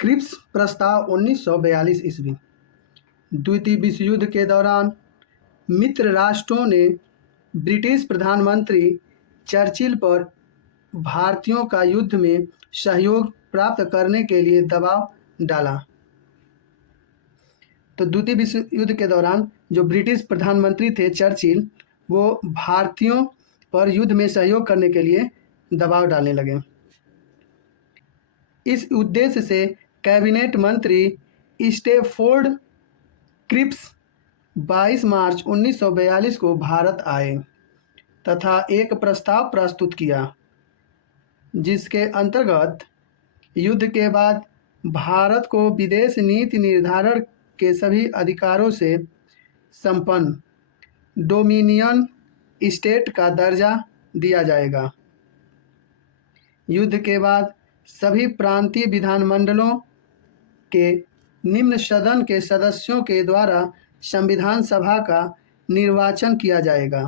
Cripps प्रस्ताव 1942 ईस्वी। द्वितीय विश्व युद्ध के दौरान मित्र राष्ट्रों ने ब्रिटिश प्रधानमंत्री चर्चिल पर भारतीयों का युद्ध में सहयोग प्राप्त करने के लिए दबाव डाला। तो द्वितीय विश्व युद्ध के दौरान जो ब्रिटिश प्रधानमंत्री थे चर्चिल, वो भारतीयों पर युद्ध में सहयोग करने के लिए दबाव डालने लगे। इस उद्देश्य से कैबिनेट मंत्री स्टैफोर्ड क्रिप्स 22 मार्च 1942 को भारत आए तथा एक प्रस्ताव प्रस्तुत किया, जिसके अंतर्गत युद्ध के बाद भारत को विदेश नीति निर्धारण के सभी अधिकारों से संपन्न डोमिनियन स्टेट का दर्जा दिया जाएगा। युद्ध के बाद सभी प्रांतीय विधानमंडलों के निम्न सदन के सदस्यों के द्वारा संविधान सभा का निर्वाचन किया जाएगा।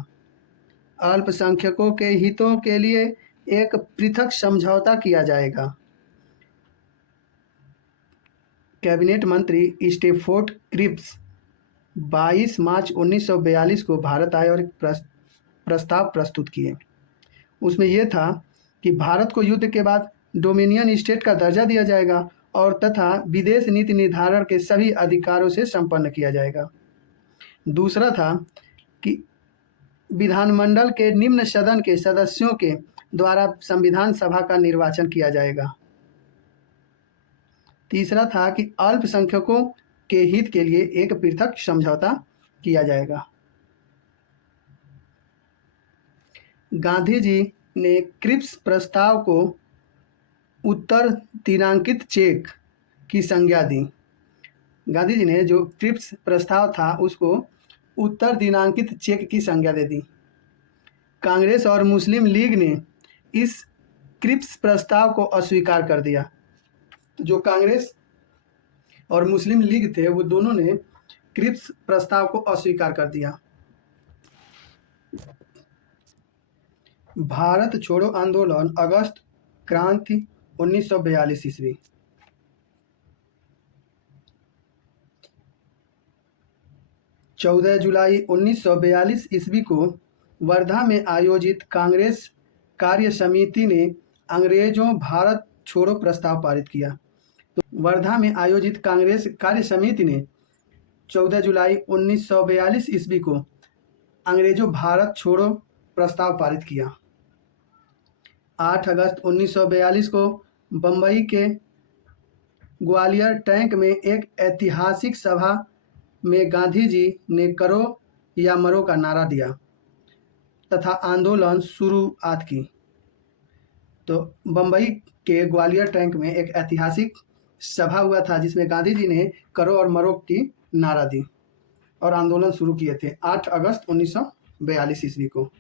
अल्पसंख्यकों के हितों के लिए एक पृथक समझौता किया जाएगा। कैबिनेट मंत्री स्टैफोर्ड क्रिप्स 22 मार्च 1942 को भारत आए और एक प्रस्ताव प्रस्तुत किए। उसमें यह था कि भारत को युद्ध के बाद डोमिनियन स्टेट का दर्जा दिया जाएगा और तथा विदेश नीति निर्धारण के सभी अधिकारों से संपन्न किया जाएगा। दूसरा था कि विधानमंडल के निम्न सदन के सदस्यों के द्वारा संविधान सभा का निर्वाचन किया जाएगा। तीसरा था कि अल्पसंख्यकों के हित के लिए एक पृथक समझौता किया जाएगा। गांधी जी ने क्रिप्स प्रस्ताव को उत्तर दिनांकित चेक की संज्ञा दी। गांधी जी ने जो क्रिप्स प्रस्ताव था उसको उत्तर दिनांकित चेक की संज्ञा दे दी। कांग्रेस और मुस्लिम लीग ने इस क्रिप्स प्रस्ताव को अस्वीकार कर दिया। जो कांग्रेस और मुस्लिम लीग थे वो दोनों ने क्रिप्स प्रस्ताव को अस्वीकार कर दिया। भारत छोड़ो आंदोलन अगस्त क्रांति 1942 ईस्वी। जुलाई 1942 ईस्वी को वर्धा में आयोजित कांग्रेस कार्य समिति ने अंग्रेजों भारत छोड़ो प्रस्ताव पारित किया। तो वर्धा में आयोजित कांग्रेस कार्य समिति ने 14 जुलाई 1942 ईस्वी को अंग्रेजों भारत छोड़ो प्रस्ताव पारित किया। 8 अगस्त 1942 को बम्बई के ग्वालियर टैंक में एक ऐतिहासिक सभा में गांधी जी ने करो या मरो का नारा दिया तथा आंदोलन शुरुआत की। तो बम्बई के ग्वालियर टैंक में एक ऐतिहासिक सभा हुआ था जिसमें गांधी जी ने करो और मरो की नारा दी और आंदोलन शुरू किए थे 8 अगस्त 1942 ईस्वी को।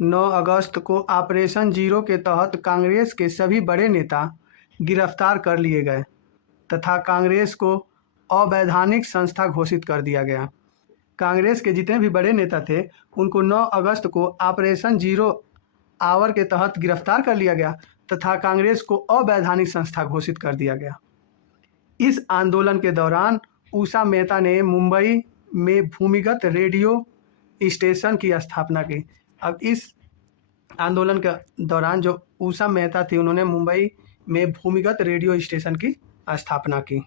9 अगस्त को ऑपरेशन जीरो के तहत कांग्रेस के सभी बड़े नेता गिरफ्तार कर लिए गए तथा कांग्रेस को अवैधानिक संस्था घोषित कर दिया गया। कांग्रेस के जितने भी बड़े नेता थे उनको 9 अगस्त को ऑपरेशन जीरो आवर के तहत गिरफ्तार कर लिया गया तथा कांग्रेस को अवैधानिक संस्था घोषित कर दिया गया। इस आंदोलन के दौरान उषा मेहता ने मुंबई में भूमिगत रेडियो स्टेशन की स्थापना की। अब इस आंदोलन के दौरान जो उषा मेहता थी उन्होंने मुंबई में भूमिगत रेडियो स्टेशन की स्थापना की।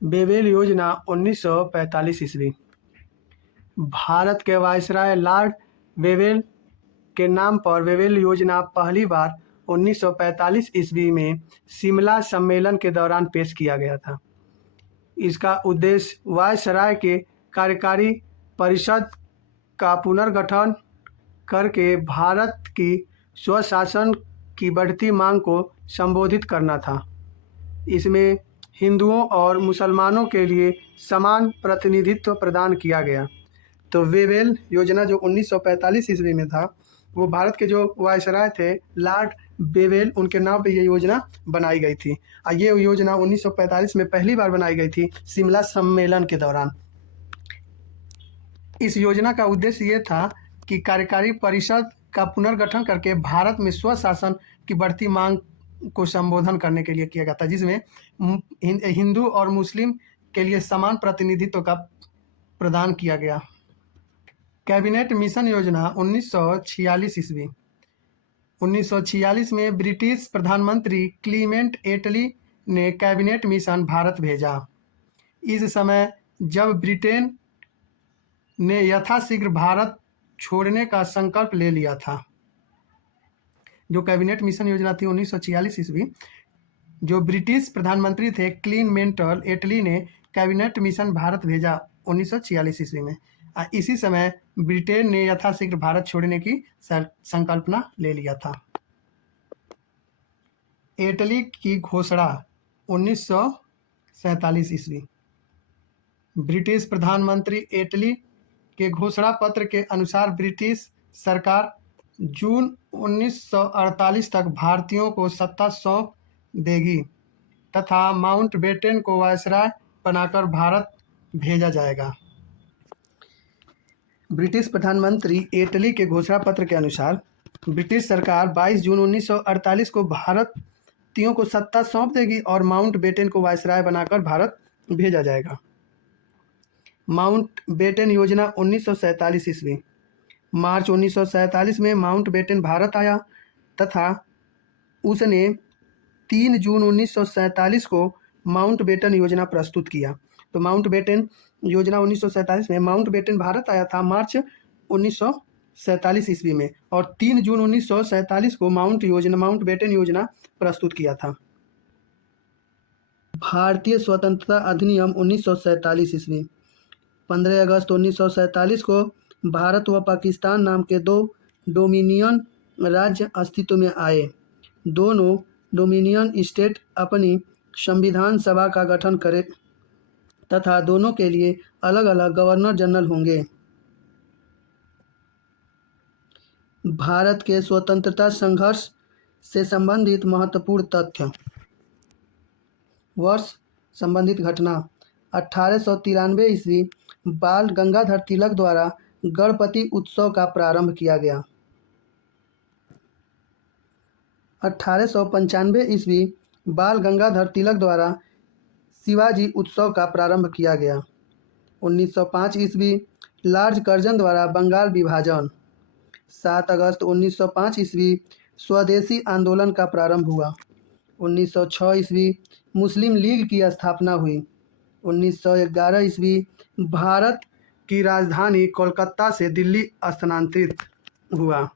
वेवेल योजना 1945 ईस्वी। भारत के वायसराय लॉर्ड वेवेल के नाम पर वेवेल योजना पहली बार 1945 ईस्वी में शिमला सम्मेलन के दौरान पेश किया गया था। इसका उद्देश्य वायसराय के कार्यकारी परिषद का पुनर्गठन करके भारत की स्वशासन की बढ़ती मांग को संबोधित करना था। इसमें हिंदुओं और मुसलमानों के लिए समान प्रतिनिधित्व प्रदान किया गया। तो वेवेल योजना जो 1945 ईस्वी में था वो भारत के जो वायसराय थे लॉर्ड वेवेल उनके नाम पे ये योजना बनाई गई थी। ये योजना 1945 में पहली बार बनाई गई थी शिमला सम्मेलन के दौरान। इस योजना का उद्देश्य ये था कि कार्यकारी परिषद का पुनर्गठन करके भारत में स्वशासन की बढ़ती मांग को संबोधन करने के लिए किया गया था, जिसमें हिंदू और मुस्लिम के लिए समान प्रतिनिधित्व का प्रदान किया गया। कैबिनेट मिशन योजना 1946 ईस्वी। 1946 में ब्रिटिश प्रधानमंत्री क्लीमेंट एटली ने कैबिनेट मिशन भारत भेजा। इस समय जब ब्रिटेन ने यथाशीघ्र भारत छोड़ने का संकल्प ले लिया था। जो कैबिनेट मिशन योजना थी 1946 ईस्वी, जो ब्रिटिश प्रधानमंत्री थे क्लीमेंट एटली ने कैबिनेट मिशन भारत भेजा 1946 ईस्वी में। इसी समय ब्रिटेन ने यथाशीघ्र भारत छोड़ने की संकल्पना ले लिया था। एटली की घोषणा 1947 ईस्वी। ब्रिटिश प्रधानमंत्री एटली के घोषणा पत्र के अनुसार ब्रिटिश सरकार जून 1948 तक भारतीयों को सत्ता सौंप देगी तथा माउंटबेटन को वायसराय बनाकर भारत भेजा जाएगा। ब्रिटिश प्रधानमंत्री एटली के घोषणा पत्र के अनुसार ब्रिटिश सरकार 22 जून 1948 को भारतीयों को सत्ता सौंप देगी और माउंटबेटन को वायसराय बनाकर भारत भेजा जाएगा। माउंटबेटन योजना 1947 ईस्वी। मार्च 1947 में माउंटबेटन भारत आया तथा उसने 3 जून 1947 को माउंटबेटन योजना प्रस्तुत किया। तो माउंटबेटन योजना 1947 में माउंटबेटन भारत आया था मार्च 1947 ईस्वी में, और 3 जून 1947 को माउंटबेटन योजना प्रस्तुत किया था। भारतीय स्वतंत्रता अधिनियम 1947 ईस्वी। 15 अगस्त 1947 को भारत व पाकिस्तान नाम के 2 डोमिनियन राज्य अस्तित्व में आए। दोनों डोमिनियन स्टेट अपनी संविधान सभा का गठन करें तथा दोनों के लिए अलग अलग गवर्नर जनरल होंगे। भारत के स्वतंत्रता संघर्ष से संबंधित महत्वपूर्ण तथ्य। वर्ष संबंधित घटना 1893 ईस्वी बाल गंगाधर तिलक द्वारा गणपति उत्सव का प्रारंभ किया गया। 1895 ईस्वी बाल गंगाधर तिलक द्वारा शिवाजी उत्सव का प्रारंभ किया गया। 1905 ईस्वी लॉर्ड कर्जन द्वारा बंगाल विभाजन। 7 अगस्त 1905 ईस्वी स्वदेशी आंदोलन का प्रारंभ हुआ। 1906 ईस्वी मुस्लिम लीग की स्थापना हुई। 1911 ईस्वी भारत की राजधानी कोलकाता से दिल्ली स्थानांतरित हुआ।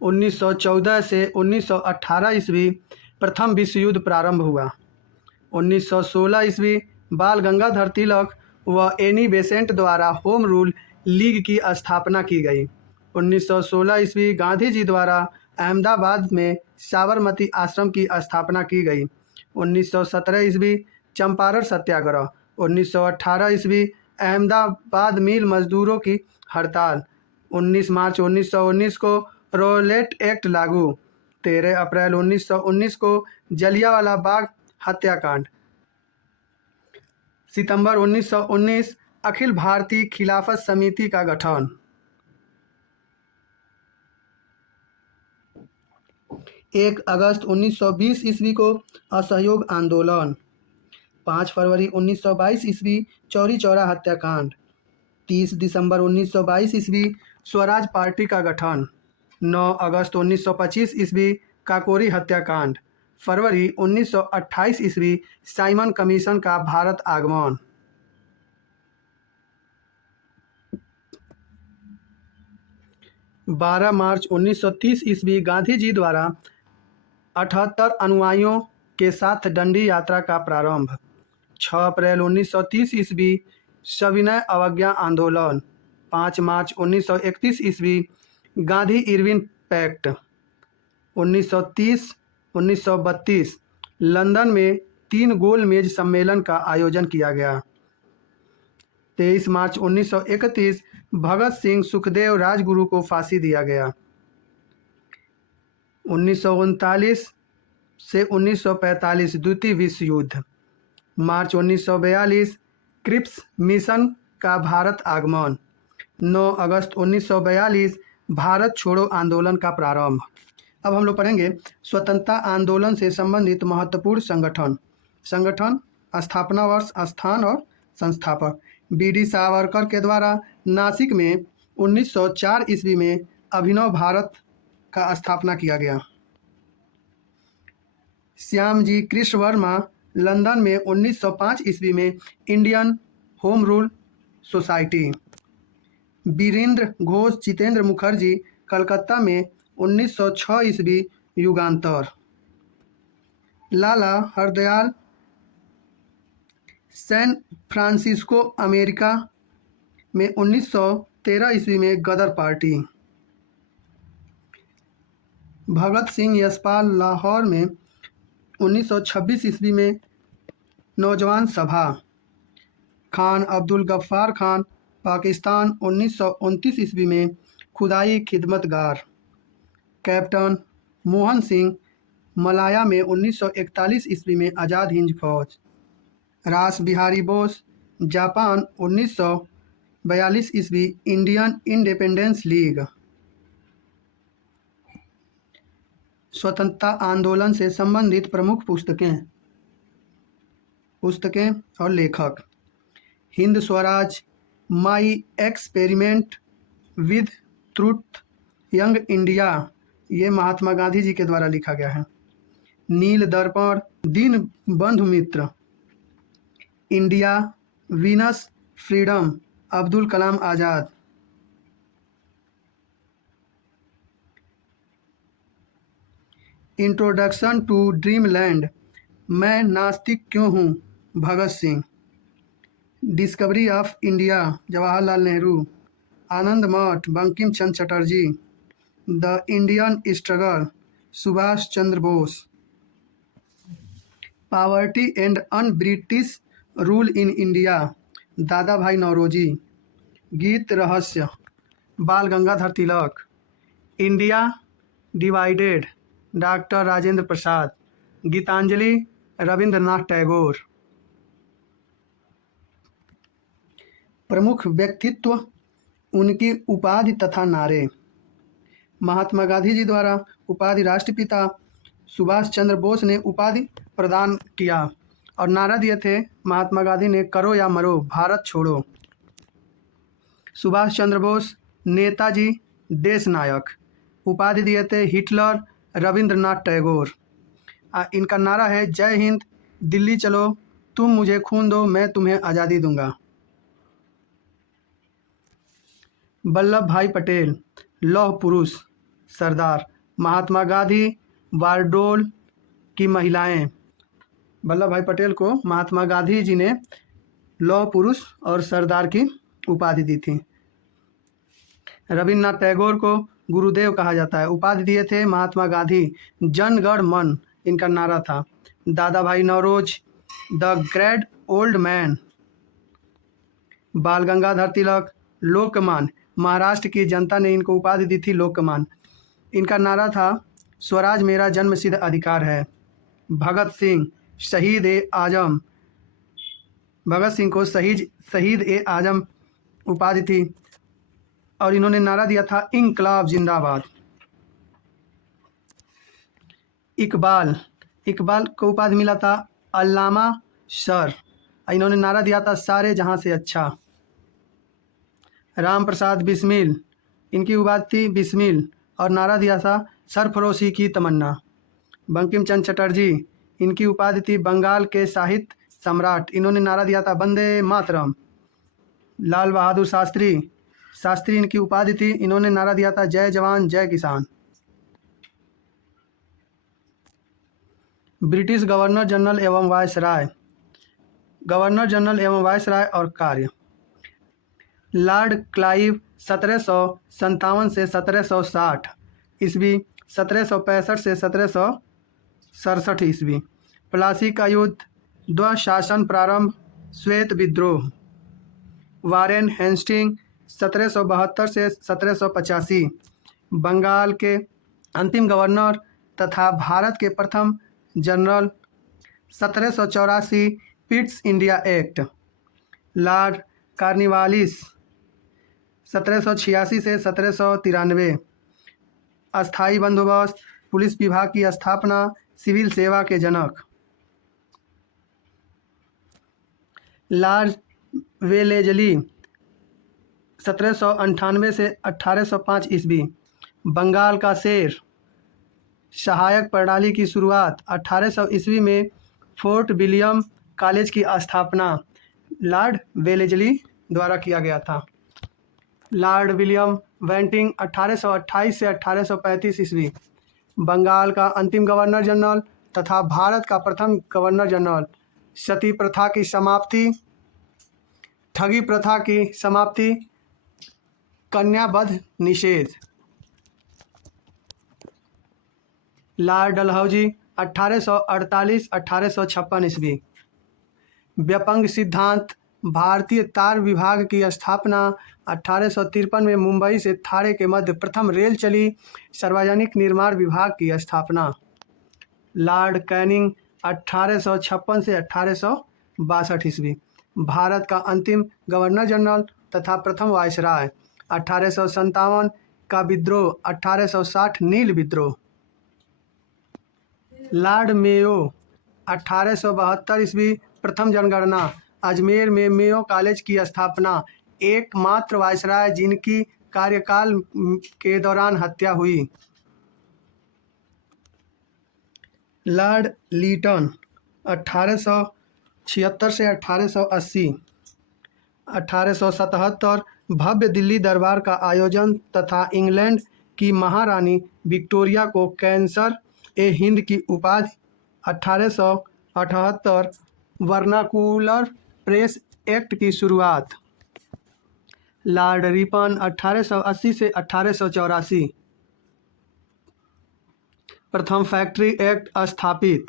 1914 से 1918 ईस्वी प्रथम विश्व युद्ध प्रारंभ हुआ। 1916 ईस्वी बाल गंगाधर तिलक व एनी बेसेंट द्वारा होम रूल लीग की स्थापना की गई। 1916 ईस्वी गांधी जी द्वारा अहमदाबाद में साबरमती आश्रम की स्थापना की गई। 1917 ईस्वी चंपारण सत्याग्रह। 1918 ईस्वी अहमदाबाद मिल मजदूरों की हड़ताल। 19 मार्च 1919 को रॉलेट एक्ट लागू। 13 अप्रैल 1919 को जलियांवाला बाग हत्याकांड। सितंबर 1919 अखिल भारतीय खिलाफत समिति का गठन। 1 अगस्त 1920 ईस्वी को असहयोग आंदोलन। 5 फरवरी 1922 ईस्वी चौरी चौरा हत्याकांड। 30 दिसंबर 1922 ईस्वी स्वराज पार्टी का गठन। 9 अगस्त 1925 ईस्वी काकोरी हत्याकांड। फरवरी 1928 ईस्वी साइमन कमीशन का भारत आगमन। बारह मार्च 1930 ईस्वी गांधी जी द्वारा 78 अनुयायियों के साथ डंडी यात्रा का प्रारंभ। 6 अप्रैल 1930 ईस्वी सविनय अवज्ञा आंदोलन। 5 मार्च 1931 ईस्वी गांधी इरविन पैक्ट। 1930-1932 लंदन में 3 गोल मेज सम्मेलन का आयोजन किया गया। 23 मार्च 1931 भगत सिंह सुखदेव राजगुरु को फांसी दिया गया। 1939 से 1945 द्वितीय विश्व युद्ध। मार्च 1942 क्रिप्स मिशन का भारत आगमन। 9 अगस्त 1942 भारत छोड़ो आंदोलन का प्रारंभ। अब हम लोग पढ़ेंगे स्वतंत्रता आंदोलन से संबंधित महत्वपूर्ण संगठन। स्थापना वर्ष, स्थान और संस्थापक। बी.डी. सावरकर के द्वारा नासिक में 1904 ईस्वी में अभिनव भारत का स्थापना किया गया। श्यामजी कृष्ण वर्मा लंदन में 1905 ईस्वी में Indian home rule society. Virendra Ghosh Jitendra Mukherjee Calcutta में 1906 ईस्वी Jugantar. Lala Hardayal San Francisco America में 1913 ईस्वी में गदर पार्टी। भगत सिंह यशपाल लाहौर में 1926 ईस्वी में नौजवान सभा। खान अब्दुल गफ्फार खान पाकिस्तान 1929 ईस्वी में खुदाई खिदमतगार। कैप्टन मोहन सिंह मलाया में 1941 ईस्वी में आज़ाद हिंद फौज। रास बिहारी बोस जापान 1942 ईस्वी इंडियन इंडिपेंडेंस लीग। स्वतंत्रता आंदोलन से संबंधित प्रमुख पुस्तकें और लेखक। Hind Swaraj, my experiment with truth, young India, ये महात्मा गांधी जी के द्वारा लिखा गया है। नील Darpan, Deen Bandhu Mitra, India, Venus, freedom, Abdul Kalam Azad. Introduction to dreamland, Main Nastik Kyon Hoon, Bhagat Singh. Discovery of India, Jawaharlal Nehru. Anand Math, Bankim Chandra Chatterjee. The Indian struggle, Subhash Chandra Bose. Poverty and un British rule in India, Dadabhai Naoroji. Gita Rahasya, Bal Gangadhar Tilak. India divided, doctor Rajendra Prasad. Gitanjali, Rabindranath Tagore. प्रमुख व्यक्तित्व, उनकी उपाधि तथा नारे। महात्मा गांधी जी द्वारा उपाधि राष्ट्रपिता, सुभाष चंद्र बोस ने उपाधि प्रदान किया और नारा दिए थे महात्मा गांधी ने, करो या मरो, भारत छोड़ो। सुभाष चंद्र बोस नेताजी देश नायक, उपाधि दिए थे हिटलर, रविंद्रनाथ टैगोर। इनका नारा है, जय हिंद, दिल्ली चलो, तुम मुझे खून दो, मैं तुम्हें आज़ादी दूंगा। वल्लभ भाई पटेल, लौह पुरुष, सरदार। महात्मा गांधी, वारडोल की महिलाएं। वल्लभ भाई पटेल को महात्मा गांधी जी ने लौह पुरुष और सरदार की उपाधि दी थी। रविन्द्रनाथ टैगोर को गुरुदेव कहा जाता है, उपाधि दिए थे महात्मा गांधी, जन गण मन इनका नारा था। दादा भाई Nowruz, the great old man. बाल गंगाधर तिलक, लोकमान, महाराष्ट्र की जनता ने इनको उपाधि दी थी लोकमान। इनका नारा था, स्वराज मेरा जन्मसिद्ध अधिकार है। भगत सिंह, शहीद ए आजम। भगत सिंह को शहीद ए आजम उपाधि थी और इन्होंने नारा दिया था, इंकलाब जिंदाबाद। इकबाल को उपाधि मिला था अल्लामा सर, इन्होंने नारा दिया था, सारे जहां से अच्छा। राम प्रसाद बिस्मिल, इनकी उपाधि थी बिस्मिल और नारा दिया था, सरफरोशी की तमन्ना। बंकिम चंद्र चटर्जी, इनकी उपाधि थी बंगाल के साहित्य सम्राट, इन्होंने नारा दिया था, वंदे मातरम। लाल बहादुर शास्त्री इनकी उपाधि थी, इन्होंने नारा दिया था, जय जवान जय किसान। ब्रिटिश गवर्नर जनरल एवं वायसराय और कार्य। लॉर्ड क्लाइव 1757 से 1760 ईस्वी, 1765 से 1767 ईस्वी। प्लासी का युद्ध, द्वशासन प्रारंभ, श्वेत विद्रोह। वारेन हेस्टिंग 1772 से 1785, बंगाल के अंतिम गवर्नर तथा भारत के प्रथम general. 1784 Pitt's India Act. Lord Cornwallis 1786 से 1793, अस्थाई बंदोबस्त, पुलिस विभाग की स्थापना, सिविल सेवा के जनक। लॉर्ड वेलेजली 1798 से 1805 ईस्वी। बंगाल का शेर, सहायक प्रणाली की शुरुआत। 1800 ईस्वी में फोर्ट विलियम कॉलेज की स्थापना लॉर्ड वेलेजली द्वारा किया गया था। लॉर्ड विलियम बेंटिंक 1828 से 1835 ईस्वी। बंगाल का अंतिम गवर्नर जनरल तथा भारत का प्रथम गवर्नर जनरल। सती प्रथा की समाप्ति, ठगी प्रथा की समाप्ति, कन्यावध निषेध। लॉर्ड डलहौजी 1848-1856 ईस्वी। व्यापंग सिद्धांत, भारतीय तार विभाग की स्थापना। 1853 में मुंबई से थाने के मध्य प्रथम रेल चली। सार्वजनिक निर्माण विभाग की स्थापना। लॉर्ड कैनिंग 1856 से 1862 ईस्वी। भारत का अंतिम गवर्नर जनरल तथा प्रथम वायसराय। 1857 का विद्रोह, 1860 नील विद्रोह। लॉर्ड मेयो 1872 ईस्वी। प्रथम जनगणना। अजमेर में मेयो कॉलेज की स्थापना। एकमात्र वायसराय जिनकी कार्यकाल के दौरान हत्या हुई। लॉर्ड लीटन 1876 से 1880। 1877 भव्य दिल्ली दरबार का आयोजन तथा इंग्लैंड की महारानी विक्टोरिया को कैंसर ए हिंद की उपाधि। 1878 वर्नाकुलर प्रेस एक्ट की शुरुआत। लॉर्ड रिपन 1880 से 1884। प्रथम फैक्ट्री एक्ट स्थापित।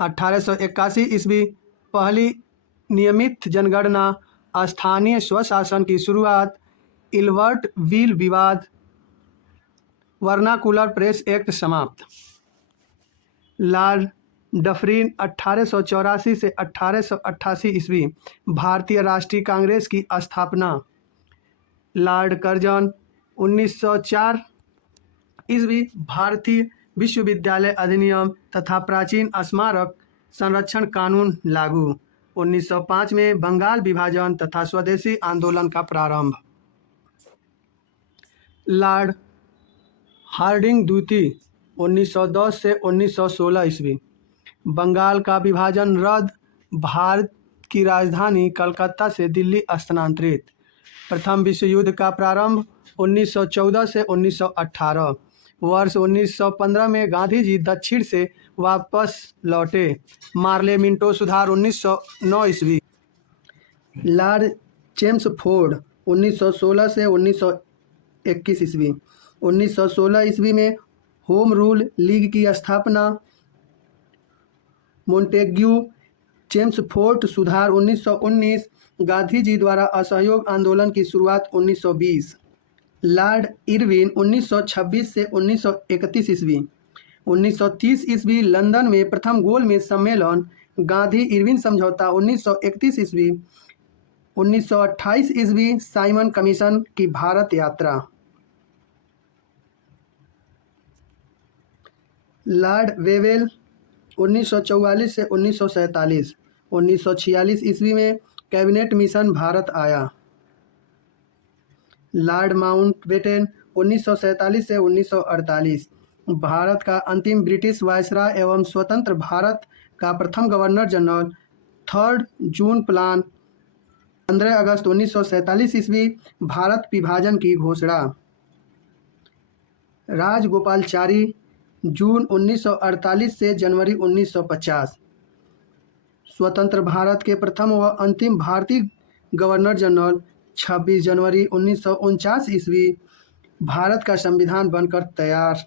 1881 ईस्वी। पहली नियमित जनगणना। स्थानीय स्वशासन की शुरुआत। इल्बर्ट विल विवाद। वर्नाकुलर प्रेस एक्ट समाप्त। लॉर्ड डफरिन 1884 से 1888 ईस्वी। भारतीय राष्ट्रीय कांग्रेस की स्थापना। लॉर्ड कर्जन 1904 ईस्वी। भारतीय विश्वविद्यालय अधिनियम तथा प्राचीन स्मारक संरक्षण कानून लागू। 1905 में बंगाल विभाजन तथा स्वदेशी आंदोलन का प्रारंभ। लॉर्ड हार्डिंग द्वितीय 1910 से 1916 ईस्वी। बंगाल का विभाजन रद्द। भारत की राजधानी कलकत्ता से दिल्ली स्थानांतरित। प्रथम विश्व युद्ध का प्रारंभ 1914 से 1918। वर्ष 1915 में गांधी जी दक्षिण से वापस लौटे। मार्ले मिंटो सुधार 1909 ईस्वी। लॉर्ड चेम्सफोर्ड 1916 से 1921 ईस्वी। 1916 ईस्वी में होम रूल लीग की स्थापना। मोंटेग्यू चेम्सफोर्ड सुधार 1919। गांधी जी द्वारा असहयोग आंदोलन की शुरुआत 1920। लॉर्ड इरविन 1926 से 1931 ईस्वी। 1930 ईस्वी लंदन में प्रथम गोलमेज सम्मेलन। गांधी इरविन समझौता 1931 ईस्वी। 1928 ईस्वी साइमन कमीशन की भारत यात्रा। लॉर्ड वेवेल 1944 से 1947। 1946 ईस्वी में कैबिनेट मिशन भारत आया। लॉर्ड माउंटबेटन 1947 से 1948। भारत का अंतिम ब्रिटिश वायसराय एवं स्वतंत्र भारत का प्रथम गवर्नर जनरल। 3 जून प्लान। 15 अगस्त 1947 ईस्वी भारत विभाजन की घोषणा। राजगोपालचारी जून 1948 से जनवरी 1950। स्वतंत्र भारत के प्रथम व अंतिम भारतीय गवर्नर जनरल। 26 जनवरी 1949 ईस्वी भारत का संविधान बनकर तैयार।